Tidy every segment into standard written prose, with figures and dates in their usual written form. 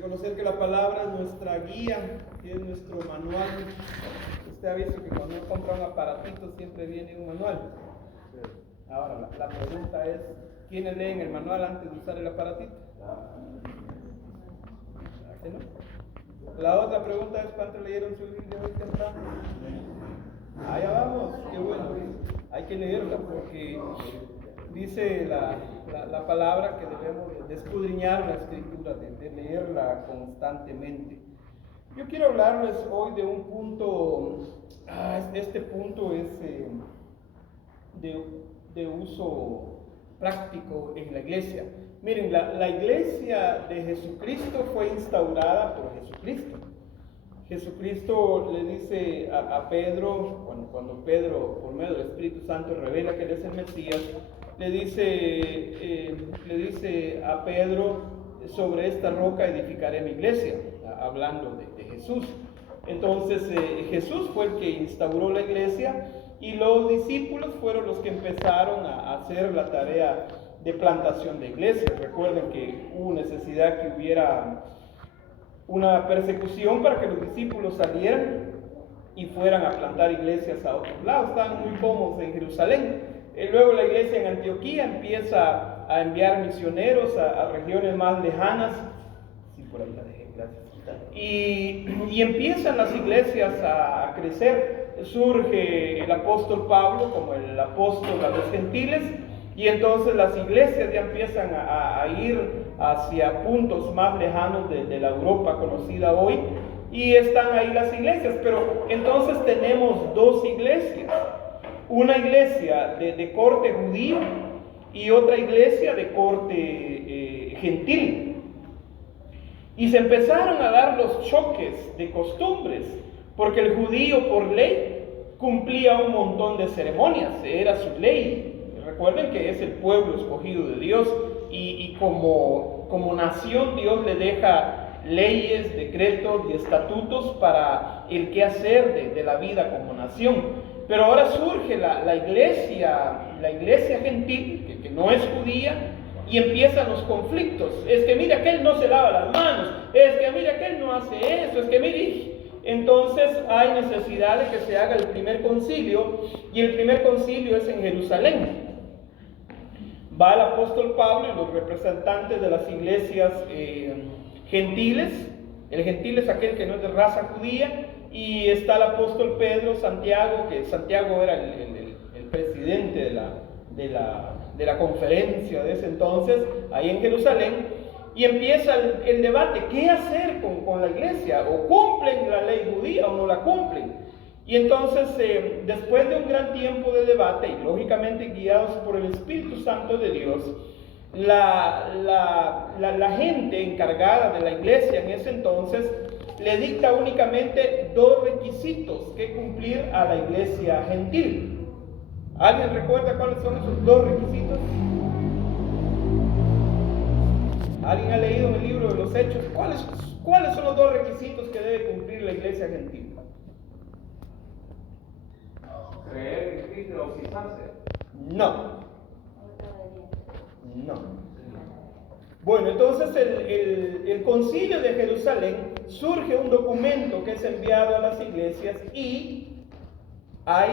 reconocer que la palabra es nuestra guía, que es nuestro manual. Usted ha visto que cuando uno compra un aparatito siempre viene un manual. Ahora, la pregunta es, ¿quiénes leen el manual antes de usar el aparatito? ¿Sí, no? La otra pregunta es, ¿cuántos leyeron su Biblia hoy temprano? Allá vamos, qué bueno. Hay que leerla porque dice la palabra que debemos de escudriñar la escritura, de leerla constantemente. Yo quiero hablarles hoy de un punto, este punto es de uso práctico en la iglesia. Miren, la iglesia de Jesucristo fue instaurada por Jesucristo. Jesucristo le dice a Pedro, cuando Pedro por medio del Espíritu Santo revela que él es el Mesías, le dice a Pedro, sobre esta roca edificaré mi iglesia, hablando de Jesús. Entonces Jesús fue el que instauró la iglesia y los discípulos fueron los que empezaron a hacer la tarea de plantación de iglesias. Recuerden que hubo necesidad que hubiera una persecución para que los discípulos salieran y fueran a plantar iglesias a otros lados. Estaban muy cómodos en Jerusalén. Luego la iglesia en Antioquía empieza a enviar misioneros a regiones más lejanas. Sí, por ahí la dejé, gracias. Y empiezan las iglesias a crecer. Surge el apóstol Pablo como el apóstol a los gentiles, y entonces las iglesias ya empiezan a ir hacia puntos más lejanos de la Europa conocida hoy, y están ahí las iglesias. Pero entonces tenemos dos iglesias, una iglesia de corte judío y otra iglesia de corte gentil. Y se empezaron a dar los choques de costumbres, porque el judío por ley cumplía un montón de ceremonias, era su ley. Recuerden que es el pueblo escogido de Dios, y como nación Dios le deja leyes, decretos y estatutos para el qué hacer de la vida como nación. Pero ahora surge la iglesia gentil, que no es judía, y empiezan los conflictos. Es que mira, aquel no se lava las manos, es que mira, aquel no hace eso, es que mire. Entonces hay necesidad de que se haga el primer concilio, y el primer concilio es en Jerusalén. Va el apóstol Pablo y los representantes de las iglesias gentiles. El gentil es aquel que no es de raza judía, y está el apóstol Pedro, Santiago, que Santiago era el presidente de la conferencia de ese entonces, ahí en Jerusalén, y empieza el debate, ¿qué hacer con la iglesia? ¿O cumplen la ley judía o no la cumplen? Y entonces, después de un gran tiempo de debate, y lógicamente guiados por el Espíritu Santo de Dios, la gente encargada de la iglesia en ese entonces le dicta únicamente dos requisitos que cumplir a la iglesia gentil. ¿Alguien recuerda cuáles son esos dos requisitos? ¿Alguien ha leído en el libro de los Hechos? ¿Cuáles son los dos requisitos que debe cumplir la iglesia gentil? Creer en Cristo y bautizarse. No. Bueno, entonces el concilio de Jerusalén, surge un documento que es enviado a las iglesias, y hay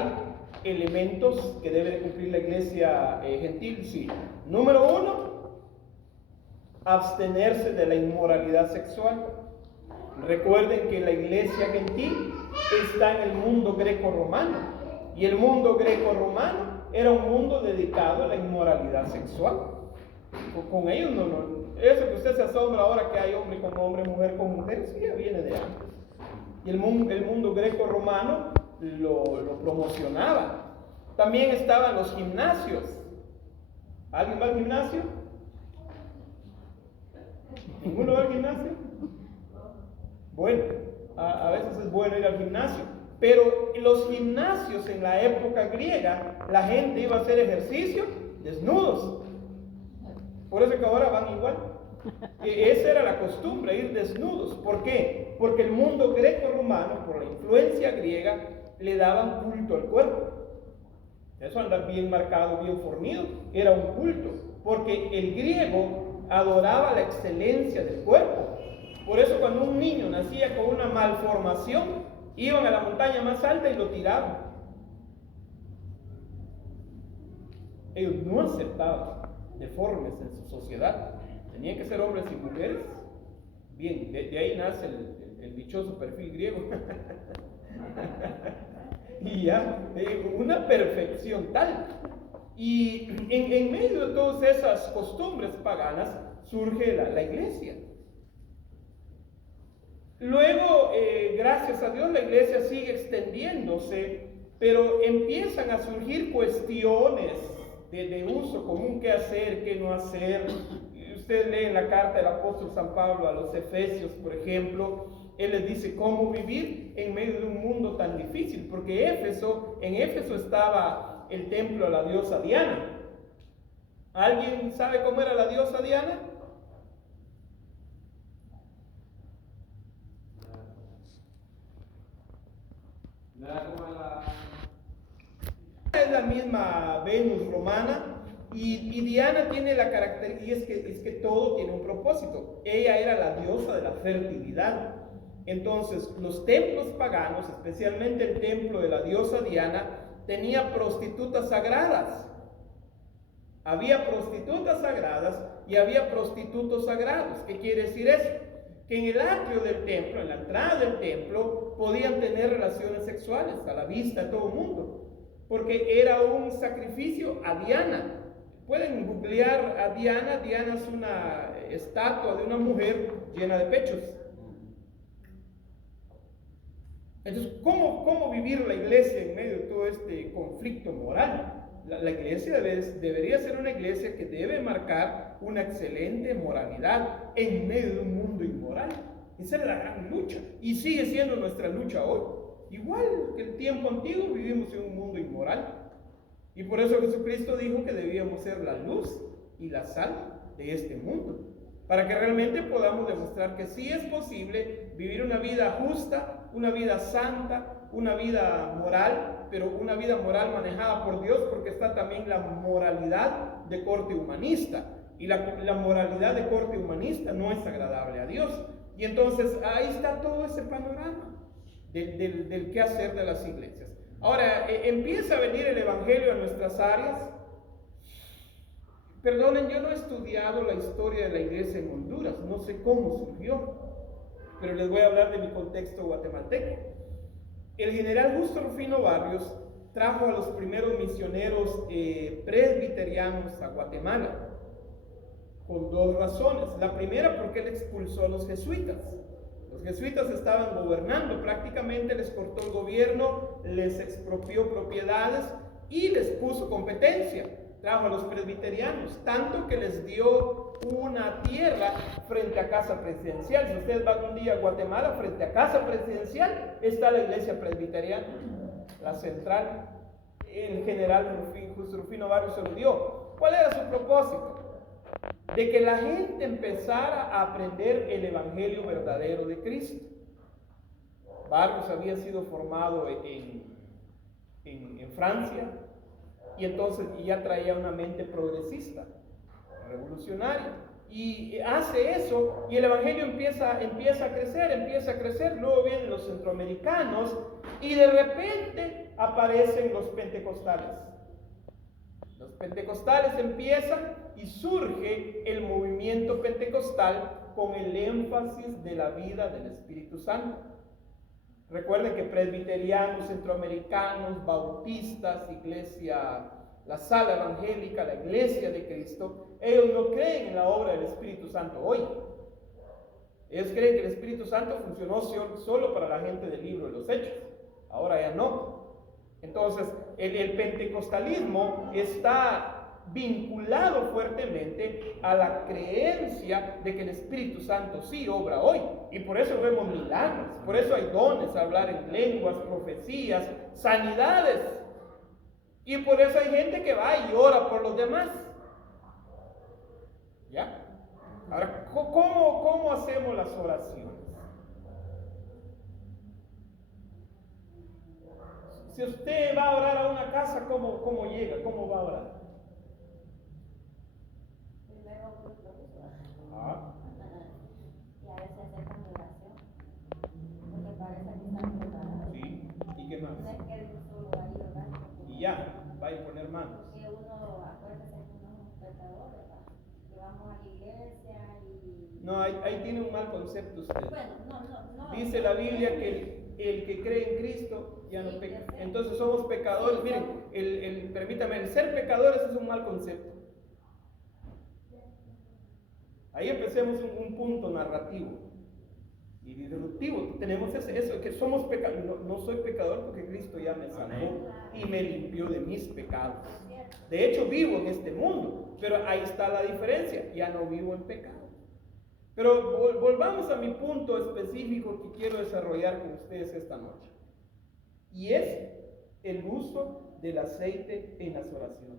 elementos que debe de cumplir la iglesia gentil. Sí. Número 1, abstenerse de la inmoralidad sexual. Recuerden que la iglesia gentil está en el mundo greco-romano, y el mundo greco-romano era un mundo dedicado a la inmoralidad sexual. Con ellos eso que usted se asombra ahora que hay hombre con hombre, mujer con mujer, sí, ya viene de antes. Y el mundo greco-romano lo promocionaba. También estaban los gimnasios. ¿Alguien va al gimnasio? ¿Ninguno va al gimnasio? Bueno, a veces es bueno ir al gimnasio, pero los gimnasios en la época griega, la gente iba a hacer ejercicio desnudos. Por eso que ahora van igual. Esa era la costumbre, ir desnudos. ¿Por qué? Porque el mundo greco-romano, por la influencia griega, le daban culto al cuerpo. Eso andar bien marcado, bien fornido, era un culto. Porque el griego adoraba la excelencia del cuerpo. Por nacía con una malformación, iban a la montaña más alta y lo tiraban. Ellos no aceptaban deformes en su sociedad. Tenían que ser hombres y mujeres. Bien, de ahí nace el dichoso perfil griego. Y ya, una perfección tal. Y en medio de todas esas costumbres paganas surge la iglesia. Luego, gracias a Dios, la iglesia sigue extendiéndose, pero empiezan a surgir cuestiones de uso común, qué hacer, qué no hacer. Usted lee en la carta del apóstol San Pablo a los Efesios, por ejemplo, él les dice cómo vivir en medio de un mundo tan difícil, porque en Éfeso estaba el templo de la diosa Diana. ¿Alguien sabe cómo era la diosa Diana? Es la misma Venus romana, y Diana tiene la característica, es que todo tiene un propósito. Ella era la diosa de la fertilidad. Entonces, los templos paganos, especialmente el templo de la diosa Diana, tenía prostitutas sagradas. Había prostitutas sagradas y había prostitutos sagrados. ¿Qué quiere decir eso? Que en el atrio del templo, en la entrada del templo, podían tener relaciones sexuales a la vista de todo el mundo, porque era un sacrificio a Diana. Pueden googlear a Diana. Diana es una estatua de una mujer llena de pechos. Entonces, ¿cómo vivir la iglesia en medio de todo este conflicto moral? La iglesia debería ser una iglesia que debe marcar una excelente moralidad en medio de un mundo inmoral. Esa es la gran lucha, y sigue siendo nuestra lucha hoy. Igual que el tiempo antiguo, vivimos en un mundo inmoral. Y por eso Jesucristo dijo que debíamos ser la luz y la sal de este mundo, para que realmente podamos demostrar que sí es posible vivir una vida justa, una vida santa, una vida moral, pero una vida moral manejada por Dios, porque está también la moralidad de corte humanista, y la moralidad de corte humanista no es agradable a Dios. Y entonces ahí está todo ese panorama del qué hacer de las iglesias. Ahora, empieza a venir el evangelio a nuestras áreas. Perdonen, yo no he estudiado la historia de la iglesia en Honduras, no sé cómo surgió, pero les voy a hablar de mi contexto guatemalteco. El general Justo Rufino Barrios trajo a los primeros misioneros presbiterianos a Guatemala con dos razones. La primera, porque él expulsó a los jesuitas. Los jesuitas estaban gobernando, prácticamente les cortó el gobierno, les expropió propiedades y les puso competencia. Trajo a los presbiterianos, tanto que les dio una tierra frente a Casa Presidencial. Si ustedes van un día a Guatemala, frente a Casa Presidencial está la iglesia presbiteriana, la central. El general Justo Rufino Barrios se lo dio. ¿Cuál era su propósito? De que la gente empezara a aprender el evangelio verdadero de Cristo. Barrios había sido formado en Francia, y entonces ya traía una mente progresista, revolucionaria, y hace eso, y el evangelio empieza a crecer. Luego vienen los centroamericanos, y de repente aparecen los pentecostales. Los pentecostales empiezan y surge el movimiento pentecostal con el énfasis de la vida del Espíritu Santo. Recuerden que presbiterianos, centroamericanos, bautistas, iglesia, la sala evangélica, la iglesia de Cristo, ellos no creen en la obra del Espíritu Santo hoy. Ellos creen que el Espíritu Santo funcionó solo para la gente del libro de los Hechos. Ahora ya no. Entonces, el pentecostalismo está vinculado fuertemente a la creencia de que el Espíritu Santo sí obra hoy, y por eso vemos milagros, por eso hay dones, hablar en lenguas, profecías, sanidades, y por eso hay gente que va y ora por los demás. ¿Ya? Ahora, ¿cómo hacemos las oraciones? Si usted va a orar a una casa, ¿cómo llega? ¿Cómo va a orar? Primero un grupo. Ah. Y a veces hacer congregación. vamos a la iglesia y... No, ahí tiene un mal concepto usted. Bueno, no. Dice la Biblia que el que cree en Cristo ya no peca. Entonces somos pecadores. Miren, permítame, el ser pecadores es un mal concepto. Ahí empecemos un punto narrativo y disruptivo. Tenemos eso, que somos pecadores. No soy pecador porque Cristo ya me salvó y me limpió de mis pecados. De hecho, vivo en este mundo, pero ahí está la diferencia. Ya no vivo en pecado. Pero volvamos a mi punto específico que quiero desarrollar con ustedes esta noche. Y es el uso del aceite en las oraciones.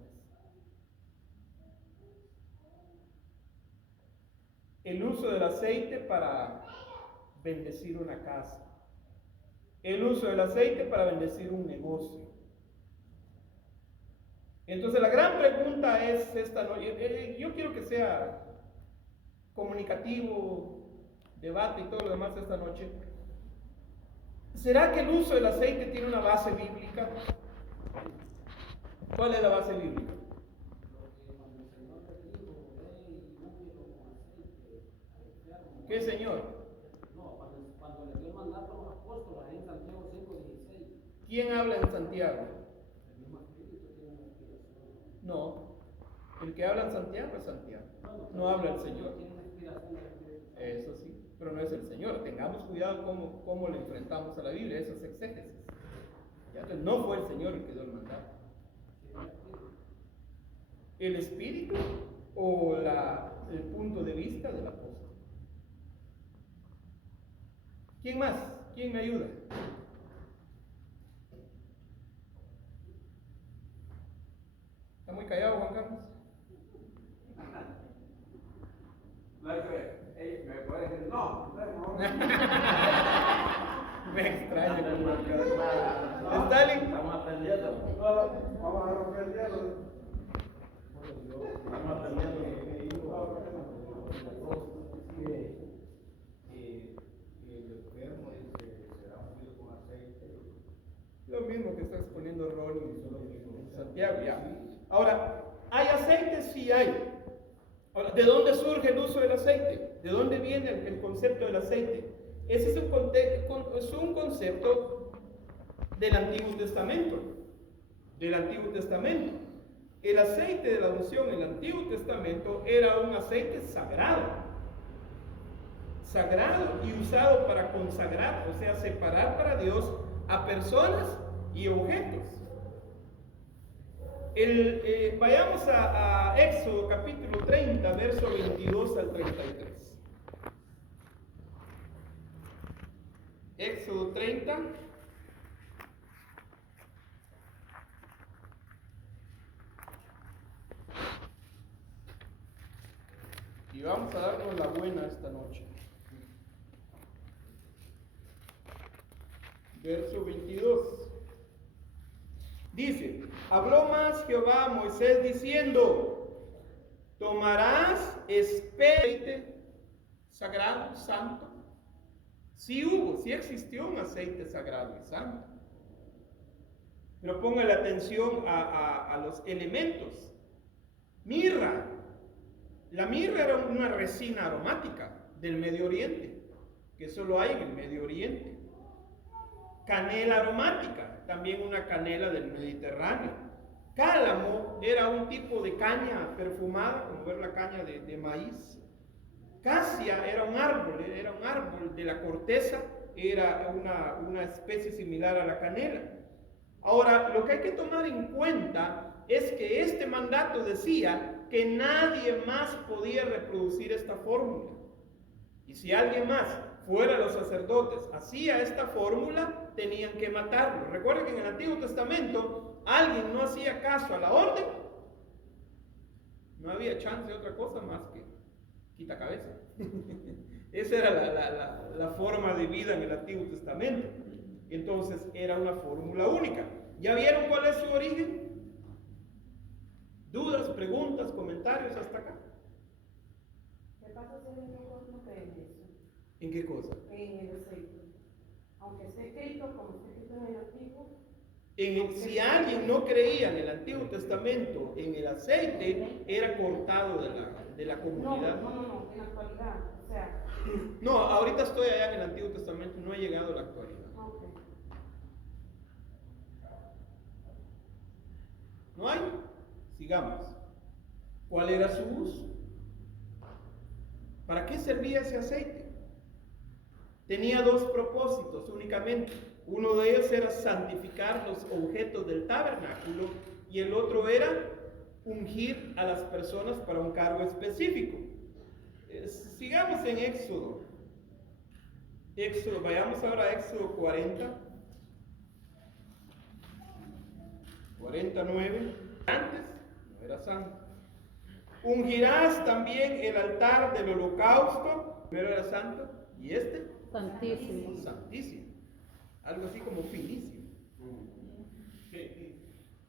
El uso del aceite para bendecir una casa. El uso del aceite para bendecir un negocio. Entonces la gran pregunta es esta noche. Yo quiero que sea comunicativo, debate y todo lo demás esta noche. ¿Será que el uso del aceite tiene una base bíblica? ¿Cuál es la base bíblica? ¿Qué señor? No, cuando le dio el mandato a los apóstoles en Santiago 5:16. ¿Quién habla en Santiago? El mismo Espíritu tiene una inspiración. No, el que habla en Santiago es Santiago. No habla el Señor. Tiene una inspiración del Espíritu. Eso sí, pero no es el Señor. Tengamos cuidado cómo le enfrentamos a la Biblia, esos exégesis. Ya, entonces, no fue el Señor el que dio el mandato. ¿El Espíritu o el punto de vista del apóstol? ¿Quién más? ¿Quién me ayuda? ¿Está muy callado, Juan Carlos? Me puede decir, no. Me extraña con Juan Carlos. ¿Stalin? Estamos aprendiendo. Vamos a romper el hielo. Estamos aprendiendo. Lo mismo que está exponiendo Ronnie en Santiago, ya. Ahora, ¿hay aceite? Sí hay. Ahora, ¿de dónde surge el uso del aceite? ¿De dónde viene el concepto del aceite? Ese es un concepto del Antiguo Testamento. Del Antiguo Testamento. El aceite de la unción en el Antiguo Testamento era un aceite sagrado. Sagrado y usado para consagrar, o sea, separar para Dios a personas y objetos. Vayamos a Éxodo capítulo 30, verso 22 al 33. Éxodo 30. Y vamos a darnos la buena esta noche. Verso 22. Dice, habló más Jehová a Moisés diciendo, tomarás aceite sagrado, santo. Sí existió un aceite sagrado y santo. Pero póngale atención a los elementos. Mirra. La mirra era una resina aromática del Medio Oriente, que solo hay en el Medio Oriente. Canela aromática, también una canela del Mediterráneo. Cálamo era un tipo de caña perfumada, como ver la caña de maíz. Casia era un árbol de la corteza, era una especie similar a la canela. Ahora, lo que hay que tomar en cuenta es que este mandato decía que nadie más podía reproducir esta fórmula. Y si alguien más, fuera los sacerdotes, hacía esta fórmula, tenían que matarlo. Recuerden que en el Antiguo Testamento, alguien no hacía caso a la orden, no había chance de otra cosa más que quita cabeza. Esa era la forma de vida en el Antiguo Testamento. Entonces era una fórmula única. ¿Ya vieron cuál es su origen? ¿Dudas, preguntas, comentarios hasta acá? ¿Qué pasa si no creen eso? ¿En qué cosa? En el aceite. Aunque esté escrito, como está escrito en el Antiguo, Si alguien no creía en el Antiguo Testamento, en el aceite, era cortado de la No, comunidad. no, en la actualidad. O sea, No, ahorita estoy allá en el Antiguo Testamento, no he llegado a la actualidad. ok. ¿No hay? Sigamos. ¿Cuál era su uso? ¿Para qué servía ese aceite? Tenía dos propósitos únicamente. Uno de ellos era santificar los objetos del tabernáculo y el otro era ungir a las personas para un cargo específico. Sigamos en Éxodo. Vayamos ahora a Éxodo 40. 49. Antes no era santo. Ungirás también el altar del holocausto. Primero era santo y Santísimo. santísimo. Algo así como finísimo.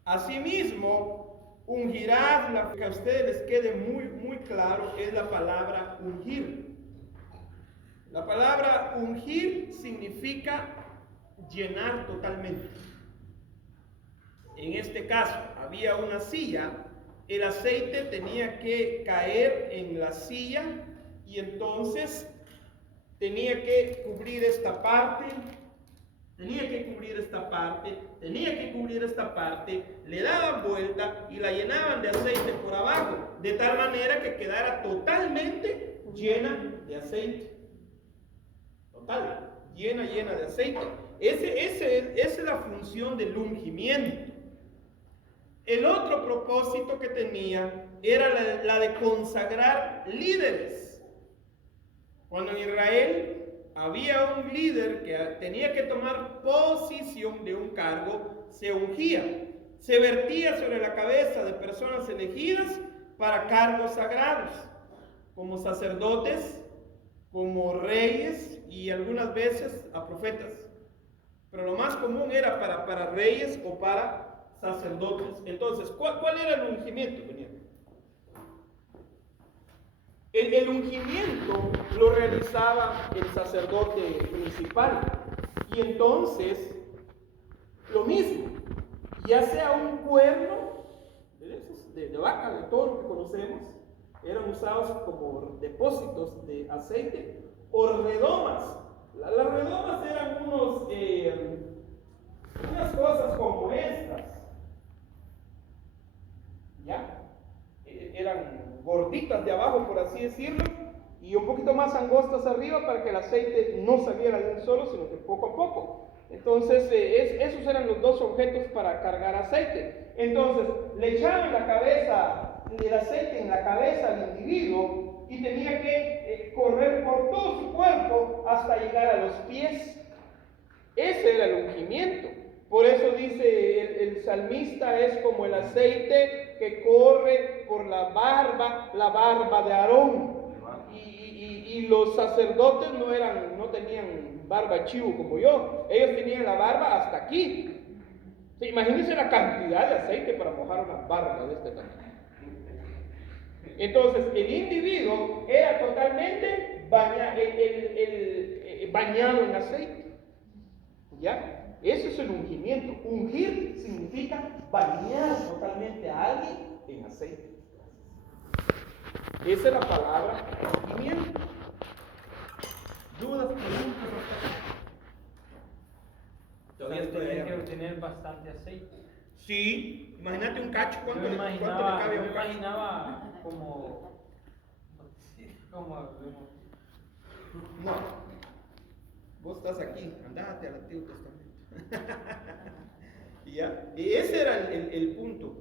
Asimismo, ungirás, la que a ustedes les quede muy claro, es la palabra ungir. La palabra ungir significa llenar totalmente. En este caso, había una silla, el aceite tenía que caer en la silla y entonces tenía que cubrir esta parte, tenía que cubrir esta parte, tenía que cubrir esta parte, le daban vuelta y la llenaban de aceite por abajo, de tal manera que quedara totalmente llena de aceite. Total, llena de aceite. Esa es la función del ungimiento. El otro propósito que tenía era la de consagrar líderes. Cuando en Israel había un líder que tenía que tomar posición de un cargo, se ungía, se vertía sobre la cabeza de personas elegidas para cargos sagrados, como sacerdotes, como reyes y algunas veces a profetas. Pero lo más común era para reyes o para sacerdotes. Entonces, ¿cuál era el ungimiento? El ungimiento lo realizaba el sacerdote principal. Y entonces, lo mismo, ya sea un cuerno de vaca, de toro que conocemos, eran usados como depósitos de aceite, o redomas. Las redomas eran unas cosas como estas. ¿Ya? Eran gorditas de abajo, por así decirlo, y un poquito más angostas arriba para que el aceite no saliera de un solo, sino que poco a poco. Entonces, esos eran los dos objetos para cargar aceite. Entonces, le echaban el aceite en la cabeza al individuo y tenía que correr por todo su cuerpo hasta llegar a los pies. Ese era el ungimiento. Por eso dice el salmista, es como el aceite que corre por la barba de Aarón. Y los sacerdotes no tenían barba chivo como yo. Ellos tenían la barba hasta aquí. Imagínense la cantidad de aceite para mojar una barba de este tamaño. Entonces, el individuo era totalmente bañado en aceite. ¿Ya? Eso es el ungimiento. Ungir significa bañar totalmente a alguien en aceite. Esa es la palabra ungimiento. ¿Dudas, preguntas? Todavía estoy Tiene allá. que tener bastante aceite. Sí, imagínate un cacho, ¿cuánto Yo le me cabe a un cacho? imaginaba como No, vos estás aquí, andate al Antiguo Testamento. Y ya, y ese era el punto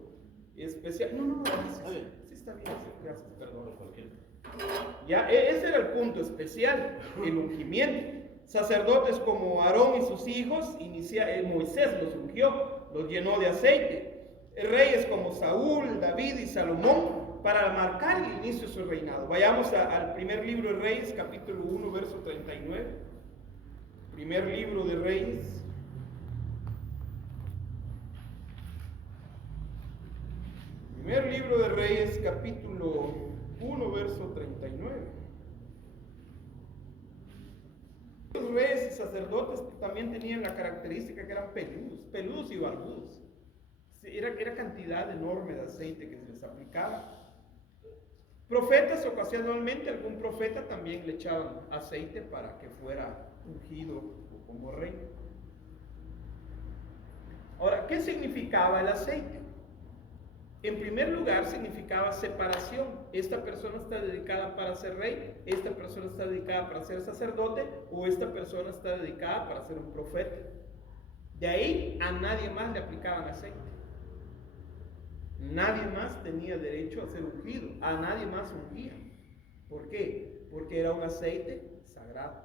especial. No, gracias. Sí está bien, sí, gracias, perdón. Ya, ese era el punto especial, el ungimiento. Sacerdotes como Aarón y sus hijos, Moisés los ungió, los llenó de aceite. Reyes como Saúl, David y Salomón, para marcar el inicio de su reinado. Vayamos al primer libro de Reyes, capítulo 1, verso 39. Primer libro de Reyes. Primer libro de Reyes, capítulo 1, verso 39. estos reyes y sacerdotes también tenían la característica que eran peludos y barbudos. Era cantidad enorme de aceite que se les aplicaba. Profetas, ocasionalmente algún profeta también le echaban aceite para que fuera ungido como rey. Ahora, ¿qué significaba el aceite? En primer lugar, significaba separación. Esta persona está dedicada para ser rey, esta persona está dedicada para ser sacerdote, o esta persona está dedicada para ser un profeta. De ahí a nadie más le aplicaban aceite. Nadie más tenía derecho a ser ungido, a nadie más ungían. ¿Por qué? Porque era un aceite sagrado,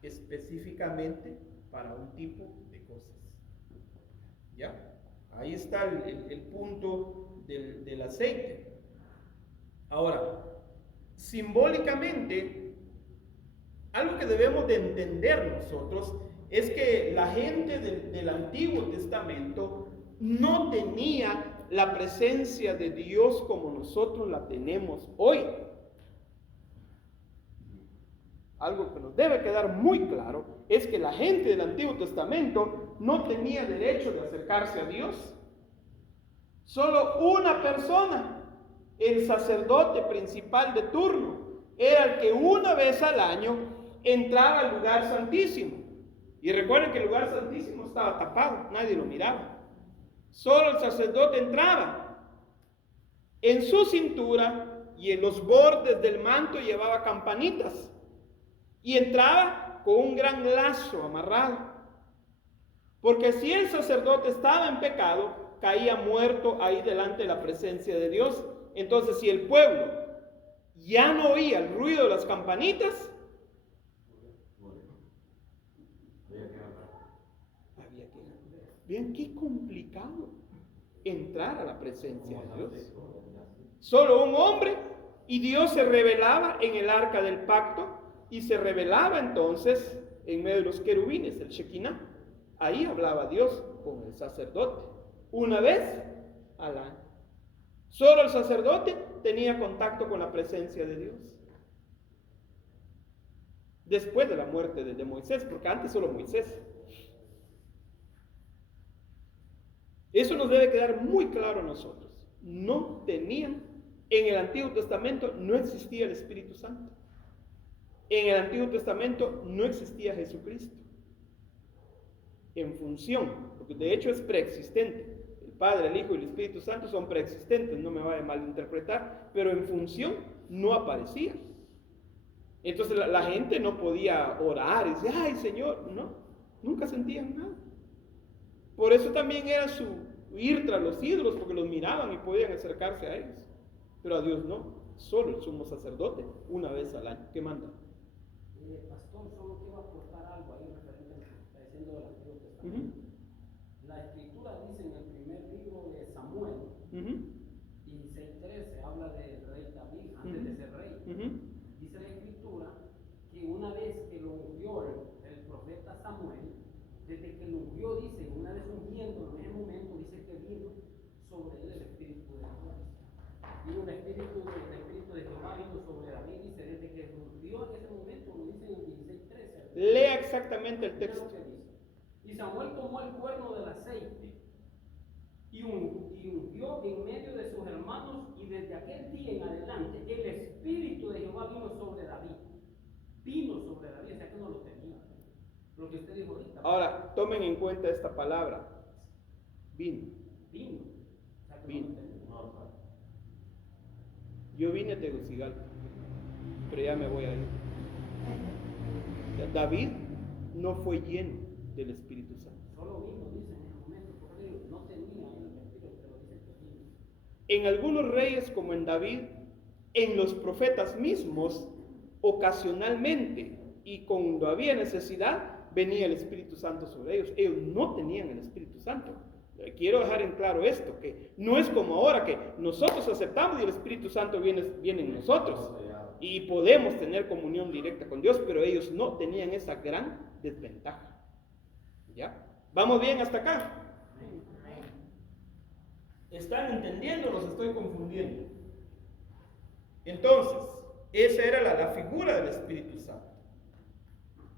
específicamente para un tipo de cosas. ¿Ya? Ahí está el punto del aceite. Ahora, simbólicamente, algo que debemos de entender nosotros es que la gente del Antiguo Testamento no tenía la presencia de Dios como nosotros la tenemos hoy. Algo que nos debe quedar muy claro es que la gente del Antiguo Testamento no tenía derecho de acercarse a Dios. Solo una persona, el sacerdote principal de turno, era el que una vez al año entraba al lugar santísimo. Y recuerden que el lugar santísimo estaba tapado, nadie lo miraba. Solo el sacerdote entraba. En su cintura y en los bordes del manto llevaba campanitas. Y entraba con un gran lazo amarrado. Porque si el sacerdote estaba en pecado, caía muerto ahí delante de la presencia de Dios. Entonces, si el pueblo ya no oía el ruido de las campanitas, había que ir. Vean qué complicado entrar a la presencia de Dios. Solo un hombre, y Dios se revelaba en el arca del pacto, y se revelaba entonces en medio de los querubines, el Shekinah. Ahí hablaba Dios con el sacerdote, una vez al año. Solo el sacerdote tenía contacto con la presencia de Dios. Después de la muerte de Moisés, porque antes solo Moisés. Eso nos debe quedar muy claro a nosotros. No tenían, en el Antiguo Testamento no existía el Espíritu Santo. En el Antiguo Testamento no existía Jesucristo. En función, porque de hecho es preexistente. El Padre, el Hijo y el Espíritu Santo son preexistentes, no me vaya a malinterpretar, pero en función no aparecía. Entonces la gente no podía orar y decir, ay Señor, no, nunca sentían nada. Por eso también era su ir tras los ídolos, porque los miraban y podían acercarse a ellos. Pero a Dios no, solo el sumo sacerdote, una vez al año. ¿Qué manda? Pastor, solo quiero aportar algo ahí referente a lo que está diciendo del Antiguo Testamento. La Escritura dice en el primer libro de Samuel, 16:13, habla del rey David antes de ser rey. Dice la Escritura que una vez que lo ungió el profeta Samuel, desde que lo ungió, dice, una vez ungiendo, en ese momento dice que vino sobre él el Espíritu de Dios. Vino el Espíritu de Jehová, vino sobre David, dice, desde que lo ungió en ese momento, lo dice en el 16:13. Lea exactamente el texto. Y Samuel tomó el cuerno del aceite y ungió en medio de sus hermanos, y desde aquel día en adelante el Espíritu de Jehová vino sobre David. Vino sobre David, o sea que no lo tenía. Lo que usted dijo ahorita. Ahora, tomen en cuenta esta palabra. Vino. Vino. O sea que Vino. no lo tenía. Yo vine a Tegucigalpa, pero ya me voy a ir. David no fue lleno del Espíritu Santo. Solo vino, dice en ese momento, porque ellos no tenían el Espíritu, pero dice que vino. En algunos reyes como en David, en los profetas mismos, ocasionalmente y cuando había necesidad, venía el Espíritu Santo sobre ellos. Ellos no tenían el Espíritu Santo. Quiero dejar en claro esto, que no es como ahora que nosotros aceptamos y el Espíritu Santo viene en nosotros y podemos tener comunión directa con Dios, pero ellos no tenían esa gran desventaja. ¿Ya? ¿Vamos bien hasta acá? ¿Están entendiendo o los estoy confundiendo? Entonces, esa era la figura del Espíritu Santo.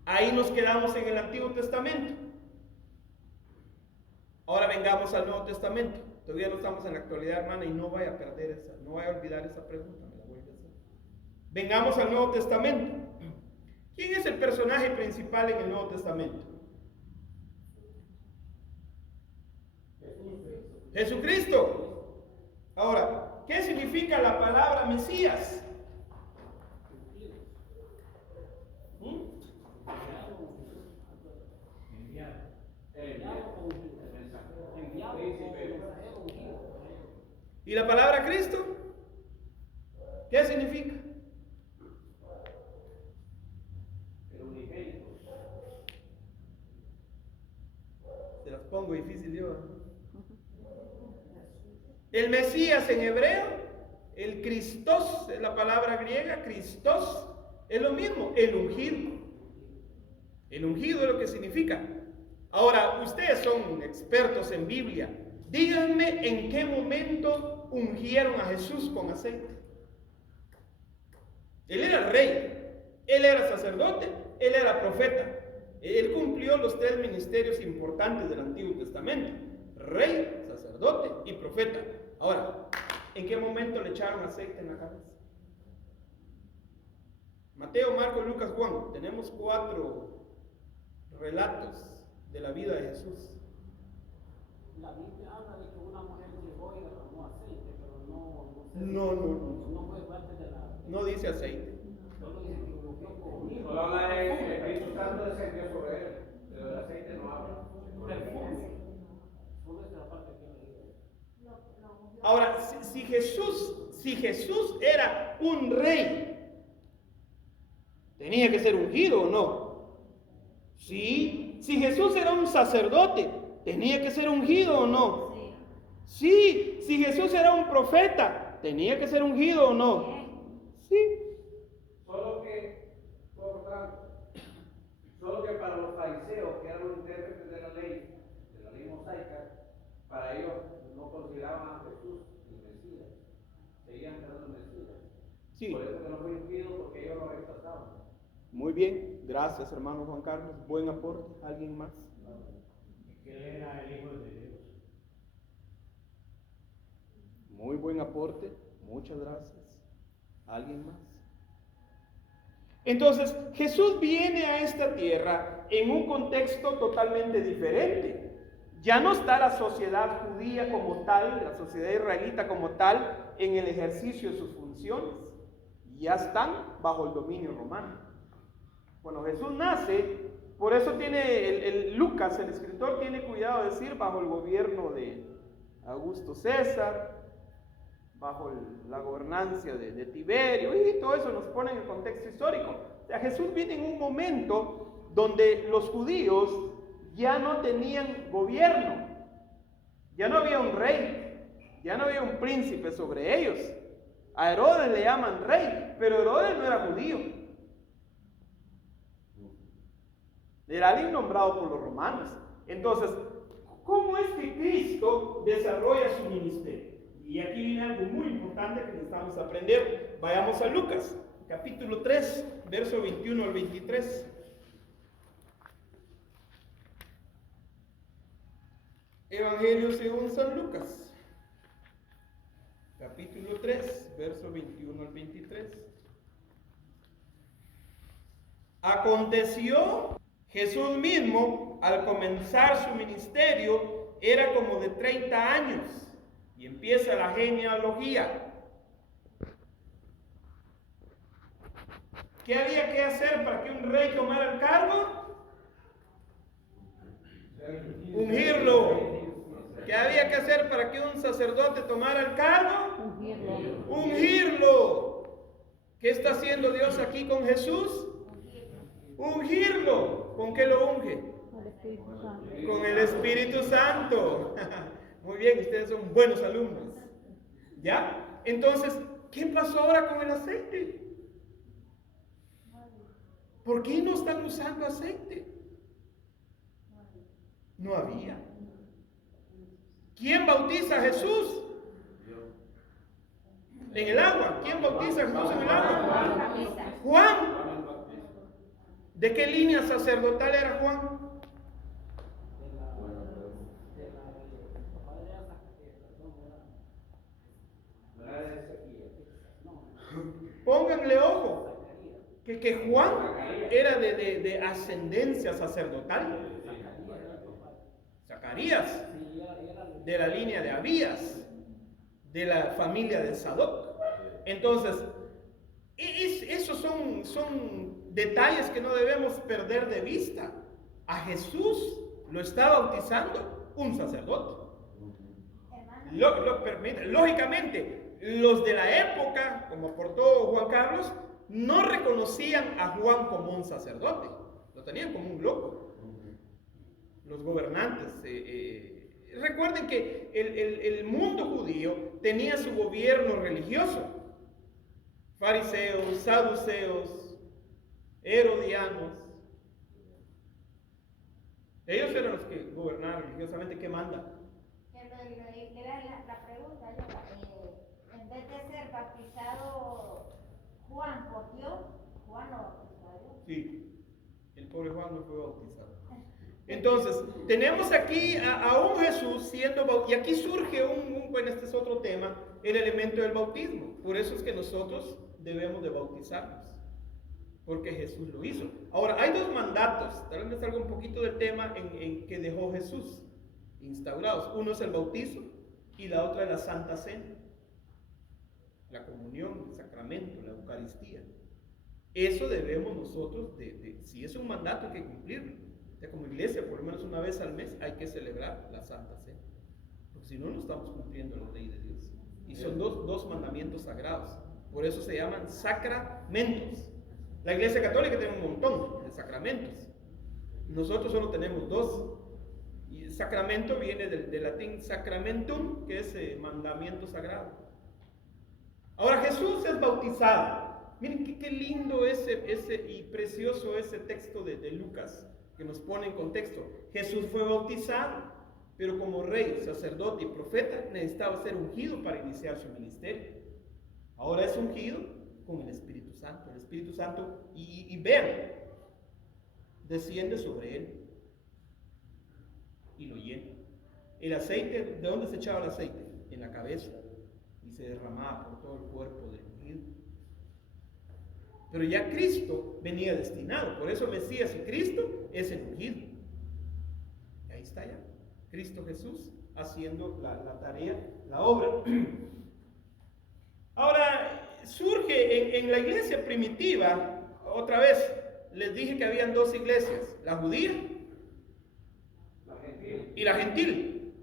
Ahí nos quedamos en el Antiguo Testamento. Ahora vengamos al Nuevo Testamento. Todavía no estamos en la actualidad, hermana, y no vaya a perder esa, no vaya a olvidar esa pregunta, me la vuelve a hacer. Vengamos al Nuevo Testamento. ¿Quién es el personaje principal en el Nuevo Testamento? Jesucristo. Ahora, ¿qué significa la palabra Mesías? ¿Y la palabra Cristo? ¿Qué significa? El unigénito. Se las pongo difícil yo, ¿no? El Mesías en hebreo, el Christos, es la palabra griega, Christos, es lo mismo, el ungido. El ungido es lo que significa. Ahora, ustedes son expertos en Biblia. Díganme en qué momento ungieron a Jesús con aceite. Él era rey, él era sacerdote, él era profeta. Él cumplió los 3 ministerios importantes del Antiguo Testamento: rey, sacerdote y profeta. Ahora, ¿en qué momento le echaron aceite en la cabeza? Mateo, Marcos, Lucas, Juan. Tenemos 4 relatos de la vida de Jesús. La Biblia habla de que una mujer llegó y derramó aceite, pero no fue parte de la... No dice aceite. Solo dice que lo ungió con vino. Solo habla de que el Espíritu Santo descendió sobre él, pero el aceite no habla. Perfume. Solo es la parte que leí. Ahora, si Jesús era un rey, ¿tenía que ser ungido o no? Sí. Si Jesús era un sacerdote, ¿tenía que ser ungido o no? Sí. Si Jesús era un profeta, ¿tenía que ser ungido o no? Sí. Solo que para los fariseos, que eran los intérpretes de la ley mosaica, para ellos no consideraban a Jesús el Mesías, seguían esperando el Mesías. Sí. Por eso que no fue ungido, porque ellos lo rechazaban. Muy bien, gracias hermano Juan Carlos, buen aporte. ¿Alguien más? Que él era el Hijo de Dios. Muy buen aporte, muchas gracias. ¿Alguien más? Entonces, Jesús viene a esta tierra en un contexto totalmente diferente. Ya no está la sociedad judía como tal, la sociedad israelita como tal, en el ejercicio de sus funciones. Ya están bajo el dominio romano. Cuando Jesús nace, por eso tiene Lucas, el escritor, tiene cuidado de decir bajo el gobierno de Augusto César, bajo la gobernancia de Tiberio, y todo eso nos pone en el contexto histórico. O sea, Jesús viene en un momento donde los judíos ya no tenían gobierno, ya no había un rey, ya no había un príncipe sobre ellos. A Herodes le llaman rey, pero Herodes no era judío. Era alguien nombrado por los romanos. Entonces, ¿cómo es que Cristo desarrolla su ministerio? Y aquí viene algo muy importante que necesitamos aprender. Vayamos a Lucas, capítulo 3, verso 21 al 23. Evangelio según San Lucas, capítulo 3, verso 21 al 23. Aconteció, Jesús mismo, al comenzar su ministerio, era como de 30 años. Y empieza la genealogía. ¿Qué había que hacer para que un rey tomara el cargo? Ungirlo. ¿Qué había que hacer para que un sacerdote tomara el cargo? Ungirlo. ¿Qué está haciendo Dios aquí con Jesús? Ungirlo. ¿Con qué lo unge? Con el Espíritu Santo. Muy bien, ustedes son buenos alumnos. ¿Ya? Entonces, ¿qué pasó ahora con el aceite? ¿Por qué no están usando aceite? No había. ¿Quién bautiza a Jesús? En el agua. ¿Quién bautiza a Jesús en el agua? Juan. ¿De qué línea sacerdotal era Juan? Pónganle ojo, que Juan era de ascendencia sacerdotal. Zacarías, de la línea de Abías, de la familia de Sadoc. Entonces, esos son detalles que no debemos perder de vista. A Jesús lo está bautizando un sacerdote. Lógicamente, los de la época, como aportó Juan Carlos, no reconocían a Juan como un sacerdote, lo tenían como un loco. Los gobernantes, recuerden que el mundo judío tenía su gobierno religioso. Fariseos, saduceos, herodianos. Ellos eran los que gobernaban religiosamente. ¿Qué manda? Era la pregunta, en vez de ser bautizado Juan por Dios, Juan lo bautizó a Dios. Sí, el pobre Juan no fue bautizado. Entonces, tenemos aquí a un Jesús siendo bautizado, y aquí surge bueno, este es otro tema, el elemento del bautismo. Por eso es que nosotros debemos de bautizarnos, porque Jesús lo hizo. Ahora, hay dos mandatos, tal vez me salga un poquito del tema en que dejó Jesús instaurados. Uno es el bautizo y la otra es la Santa Cena, la comunión, el sacramento, la Eucaristía. Eso debemos nosotros, si es un mandato, hay que cumplirlo. O sea, como iglesia, por lo menos una vez al mes hay que celebrar la Santa Cena, porque si no, no estamos cumpliendo la ley de Dios. Y son dos mandamientos sagrados. Por eso se llaman sacramentos. La Iglesia Católica tiene un montón de sacramentos. Nosotros solo tenemos dos. Y el sacramento viene del latín sacramentum, que es mandamiento sagrado. Ahora Jesús es bautizado. Miren qué lindo y precioso ese texto de Lucas, que nos pone en contexto. Jesús fue bautizado, pero como rey, sacerdote y profeta necesitaba ser ungido para iniciar su ministerio. Ahora es ungido con el Espíritu Santo. El Espíritu Santo, y vean, desciende sobre él y lo llena. El aceite, ¿de dónde se echaba el aceite? En la cabeza, y se derramaba por todo el cuerpo del ungido. Pero ya Cristo venía destinado, por eso Mesías y Cristo es el ungido. Y ahí está ya, Cristo Jesús haciendo la tarea, la obra. Ahora, surge en la iglesia primitiva, otra vez, les dije que habían dos iglesias, la judía y la gentil.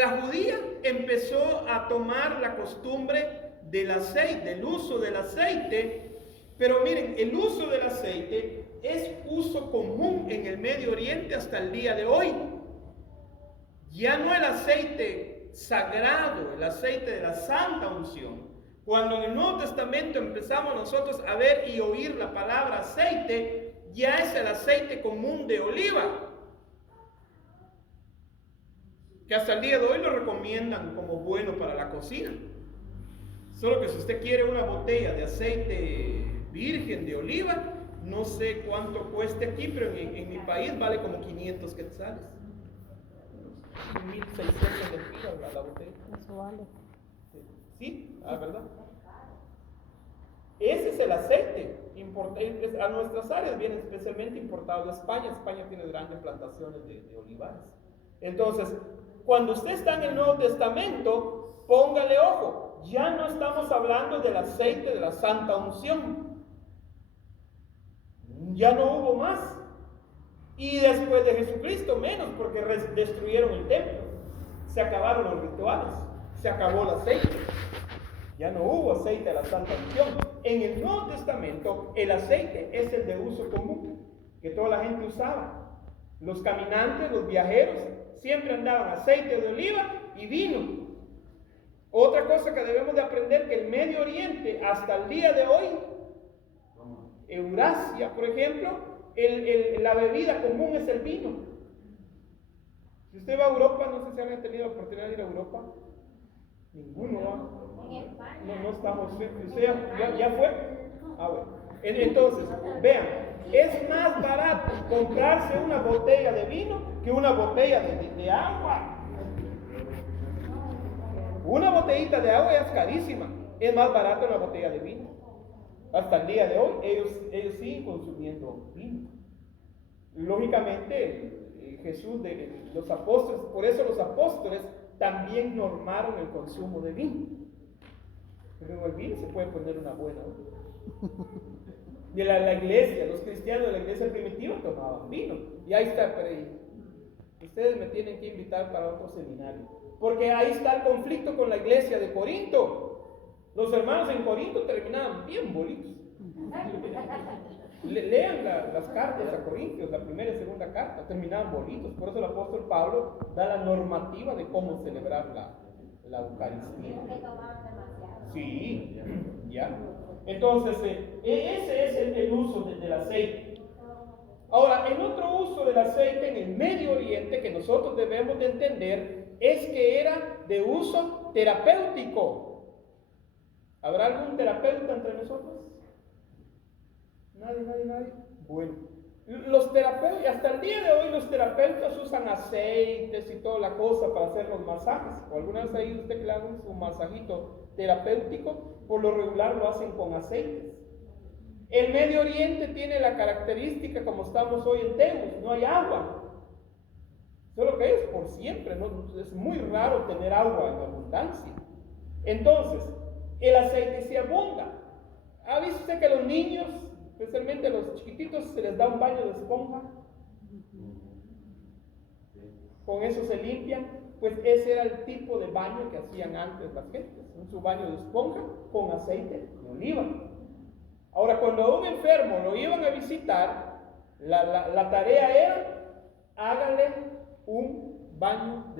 La judía empezó a tomar la costumbre del aceite, del uso del aceite, pero miren, el uso del aceite es uso común en el Medio Oriente hasta el día de hoy. Ya no el aceite sagrado, el aceite de la santa unción. Cuando en el Nuevo Testamento empezamos nosotros a ver y oír la palabra aceite, ya es el aceite común de oliva, que hasta el día de hoy lo recomiendan como bueno para la cocina. Solo que si usted quiere una botella de aceite virgen de oliva, no sé cuánto cueste aquí, pero en mi país vale como 500 quetzales. 1.600 lempiras la botella. Eso vale. Sí, ¿verdad? Ese es el aceite. A nuestras áreas viene especialmente importado de España. España tiene grandes plantaciones de olivares. Entonces, cuando usted está en el Nuevo Testamento, póngale ojo. Ya no estamos hablando del aceite de la santa unción. Ya no hubo más. Y después de Jesucristo menos, porque destruyeron el templo. Se acabaron los rituales. Se acabó el aceite. Ya no hubo aceite de la santa unción. En el Nuevo Testamento, el aceite es el de uso común, que toda la gente usaba. Los caminantes, los viajeros, siempre andaban aceite de oliva y vino. Otra cosa que debemos de aprender, que el Medio Oriente, hasta el día de hoy, Eurasia, por ejemplo, la bebida común es el vino. Si usted va a Europa, no sé si han tenido la oportunidad de ir a Europa. Ninguno va. En España. No estamos. ¿Usted ya fue? Ah, bueno. Entonces, vean, es más barato comprarse una botella de vino que una botella de agua. Una botellita de agua ya es carísima, es más barato una botella de vino. Hasta el día de hoy ellos siguen consumiendo vino. Lógicamente, Jesús, los apóstoles, por eso los apóstoles también normaron el consumo de vino. Pero el vino se puede poner una buena. De la iglesia, los cristianos de la iglesia primitiva tomaban vino. Y ahí está, pero ustedes me tienen que invitar para otro seminario. Porque ahí está el conflicto con la iglesia de Corinto. Los hermanos en Corinto terminaban bien bolitos. Lean las cartas a Corintios, la primera y segunda carta, terminaban bolitos. Por eso el apóstol Pablo da la normativa de cómo celebrar la Eucaristía. Sí, ya. Entonces, ese es el uso del aceite. Ahora, el otro uso del aceite en el Medio Oriente que nosotros debemos de entender es que era de uso terapéutico. ¿Habrá algún terapeuta entre nosotros? Nadie. Bueno, los terapeutas, hasta el día de hoy los terapeutas usan aceites y toda la cosa para hacer los masajes. ¿O alguna vez ha ido usted que le hagan su masajito terapéutico? Por lo regular lo hacen con aceites. El Medio Oriente tiene la característica, como estamos hoy en Temus, no hay agua. Solo que es por siempre, ¿no? Es muy raro tener agua en abundancia. Entonces, el aceite se abunda. ¿Ha visto usted que a los niños, especialmente a los chiquititos, se les da un baño de esponja? Con eso se limpian. Pues ese era el tipo de baño que hacían antes las gentes, su baño de esponja con aceite de oliva. Ahora, cuando a un enfermo lo iban a visitar, la tarea era, hágale un baño de